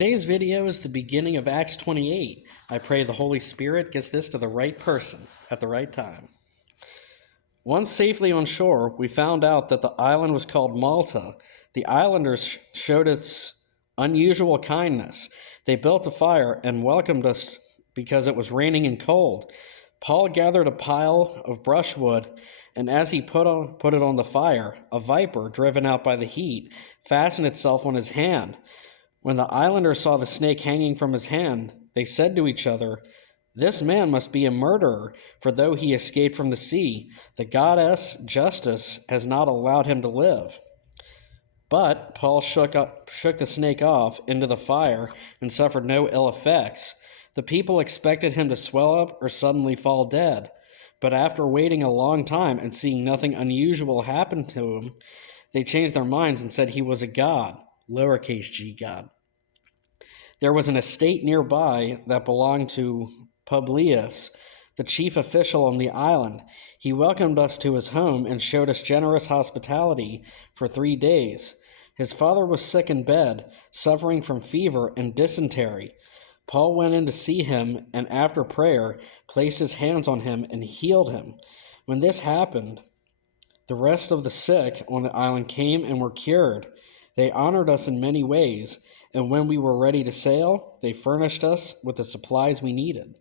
Today's video is the beginning of Acts 28. I pray the Holy Spirit gets this to the right person at the right time. Once safely on shore, we found out that the island was called Malta. The islanders showed us unusual kindness. They built a fire and welcomed us because it was raining and cold. Paul gathered a pile of brushwood, and as he put it on the fire, a viper, driven out by the heat, fastened itself on his hand. When the islanders saw the snake hanging from his hand, they said to each other, "This man must be a murderer, for though he escaped from the sea, the goddess Justice has not allowed him to live." But Paul shook the snake off into the fire and suffered no ill effects. The people expected him to swell up or suddenly fall dead. But after waiting a long time and seeing nothing unusual happen to him, they changed their minds and said he was a god, lowercase g god. There was an estate nearby that belonged to Publius, the chief official on the island. He welcomed us to his home and showed us generous hospitality for 3 days. His father was sick in bed, suffering from fever and dysentery. Paul went in to see him and after prayer placed his hands on him and healed him. When this happened, the rest of the sick on the island came and were cured. They honored us in many ways, and when we were ready to sail, they furnished us with the supplies we needed.